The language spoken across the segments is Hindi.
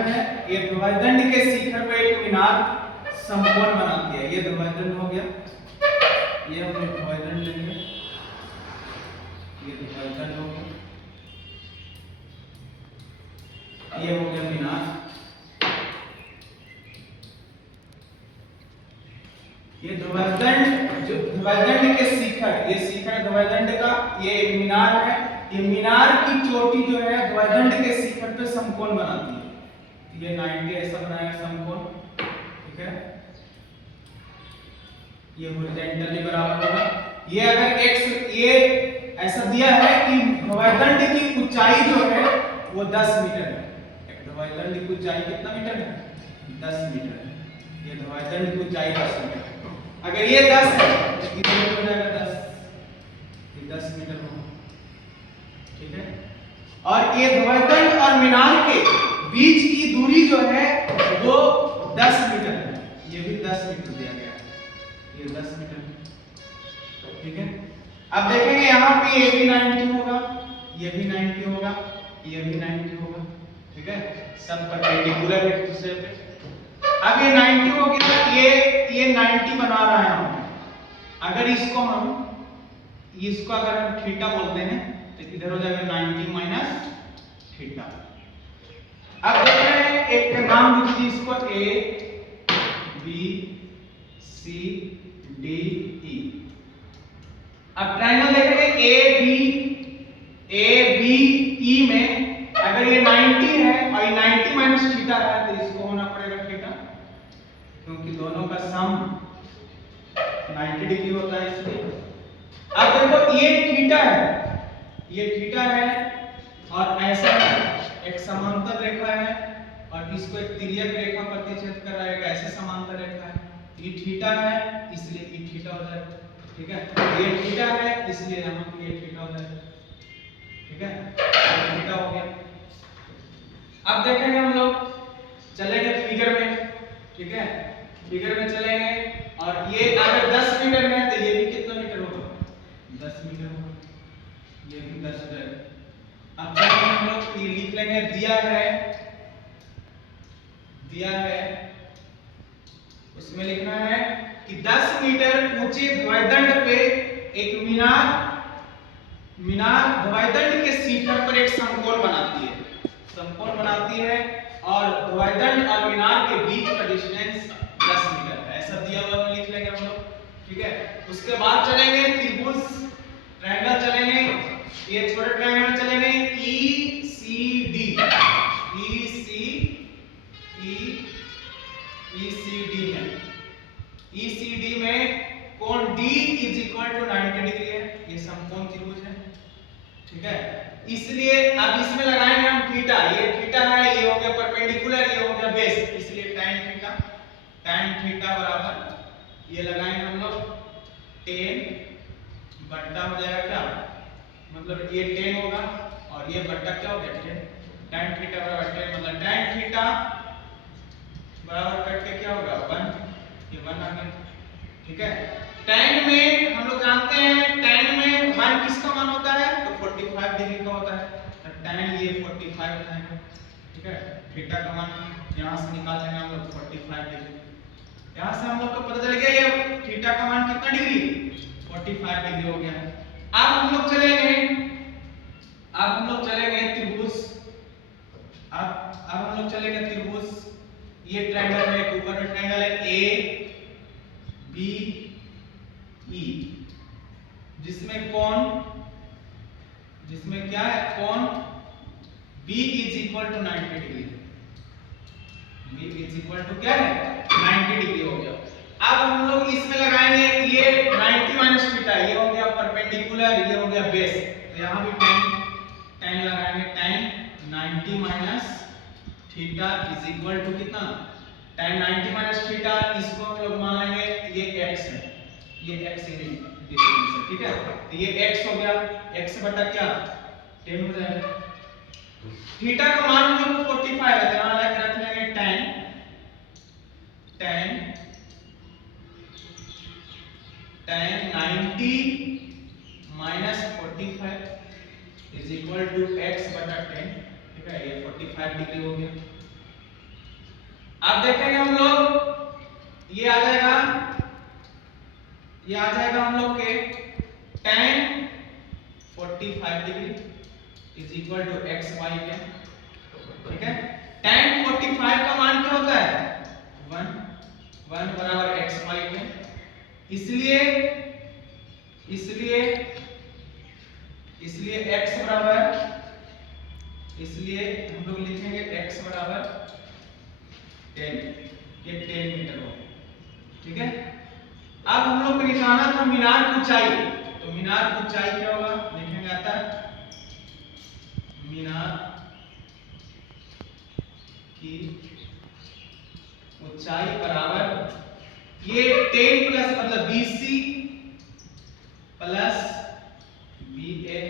ध्रुवदंड है, ये ध्रुवदंड के शिखर पर एक मीनार समकोण बनाती है। ये ध्रुवदंड हो गया, ये हम लोग ध्रुवदंड लेंगे, ये ध्रुवदंड हो गया, ये हो गया मीनार। ये ध्रुवदंड, जो ध्रुवदंड के शिखर, ये शिखर ध्रुवदंड का, ये एक मीनार है। ये मीनार की चोटी जो है ध्रुवदंड के शिखर पे समकोण बनाती है। ये 90 ऐसा बनाया समकोण, ठीक है। ये हॉरिजॉन्टली बराबर होगा। ये अगर x, ये ऐसा दिया है कि ध्रुवदंड की ऊंचाई जो है वो 10 मीटर है। ध्रुवदंड की ऊंचाई कितना मीटर है? 10 मीटर है। ये ध्रुवदंड की ऊंचाई 10 मीटर है। अगर ये 10 है तो कितना हो जाएगा? 10, ये 10 मीटर होगा, ठीक है। और ये ध्रुवदंड और मीनार के बीच की दूरी जो है वो 10 मीटर है। ये भी 10 मीटर दिया गया है, ये 10 मीटर है, ठीक है। अब देखेंगे यहाँ पे ये भी 90 होगा, ये भी 90 होगा, ये भी 90 होगा, ठीक है। सब परपेंडिकुलर एक दूसरे पे। अब ये 90 हो गया, ये 90 बना रहा है हम। अगर इसको अगर हम थीटा बोलते हैं तो इधर हो जाएगा 90 माइनस थीटा। अब देख रहे हैं, एक का नाम लिखिए इसको A B C D E. अब ट्रायंगल देखेंगे ए बी ई में अगर ये 90 है और ये 90 माइनस थीटा है तो इसको होना पड़ेगा थीटा, क्योंकि दोनों का सम 90 डिग्री होता है इसलिए। अब देखो ये थीटा है, ये थीटा है और ऐसा एक समांतर रेखा है और इसको एक तिर्यक रेखा प्रतिच्छेद कर रहा है, एक ऐसे समांतर रेखा है। ये थीटा है इसलिए ये थीटा हो जाएगा, ठीक है। ये थीटा है इसलिए यहाँ पे ये थीटा हो जाएगा, ठीक है। थीटा हो गया। अब देखेंगे हम लोग, चलेंगे फिगर में, ठीक है। फिगर में चलेंगे और ये अगर 10 मीटर में है तो ये भी कितना मीटर होगा? 10 मीटर होगा, ये भी 10 मीटर। अब चलेंगे हम लोग, ये लिख लेंगे, दिया है उसमें लिखना है कि 10 मीटर ऊंचे ध्रुवदंड पे एक मीनार ध्रुवदंड के शिखर पर एक समकोण बनाती है और ध्रुवदंड और मीनार के बीच का डिस्टेंस 10 मीटर है। ऐसा दिया हुआ है, लिख लेंगे हम लोग, ठीक है। उसके बाद चलेंगे त्रिभुज, ट्रायंगल चलेंगे, ये छोटे ट्रायंगल में चलेंगे ECD में कोण D = 90 डिग्री है। ये समकोण त्रिभुज है, ठीक है। इसलिए अब इसमें लगाएंगे हम थीटा। ये थीटा है, ये हो गया परपेंडिकुलर, ये हो गया बेस, इसलिए tan थीटा बराबर ये लगाएंगे हम लोग 10 बट्टा हो जाएगा क्या, मतलब ये 10 होगा और ये बट्टा क्या हो गया 10। tan थीटा बराबर 10, मतलब tan थीटा बराबर कट के क्या होगा 1, ये 1 आ गया, ठीक है। tan में हम लोग जानते हैं, tan में 1 किसका मान होता है? तो 45 डिग्री का होता है, तो tan ये 45 होता है, ठीक है। थीटा का मान यहां से निकाल लेंगे हम लोग 45 डिग्री। यहां से हम लोग को पता चल गया ये थीटा का मान कितना डिग्री? 45 डिग्री हो गया। अब हम लोग चलेंगे त्रिभुज। अब हम लोग चलेंगे त्रिभुज। ये ट्रायंगल है, ऊपर में ट्रायंगल है ए बी ई, जिसमें क्या है, कोण B = 90 डिग्री। B = क्या है 90 डिग्री हो गया। अब हम लोग इसमें लगाएंगे ये 90 माइनस थीटा, ये हो गया परपेंडिकुलर, ये हो गया बेस, तो यहां भी tan लगाएंगे, tan 90 माइनस थीटा = कितना, tan 90 माइनस थीटा, इसको हम लोग मान लेंगे ये x है, ये x डिस्टेंस है, ठीक है। तो ये x हो गया, x बटा क्या 10 हो जाएगा। थीटा का मान हम लोग 45 है, तो यहां रख लेंगे tan 90 माइनस 45 = x बटा 10, ठीक है। ये 45 डिग्री हो गया, अब देखेंगे हम लोग, ये आ जाएगा हम लोग के tan 45 degree is equal to x y के, ठीक है। tan 45 का मान क्या होता है 1 बराबर एक्स वाई के, इसलिए x बराबर, इसलिए हम लोग लिखेंगे x बराबर 10, ये 10 मीटर हो, ठीक है। अब हम लोग को निकालना था मीनार की ऊंचाई, तो मीनार की ऊंचाई क्या होगा, लिखेंगे आता है मीनार की ऊंचाई बराबर, ये 10 प्लस मतलब BC प्लस BA,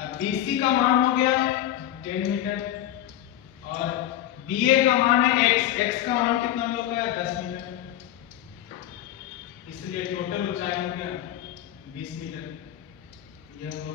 अब BC का मान हो गया 10 मीटर और BA का मान है x का मान कितना हम लोग का है 10 मीटर, इसलिए टोटल ऊंचाई हो गया 20 मीटर, यह हो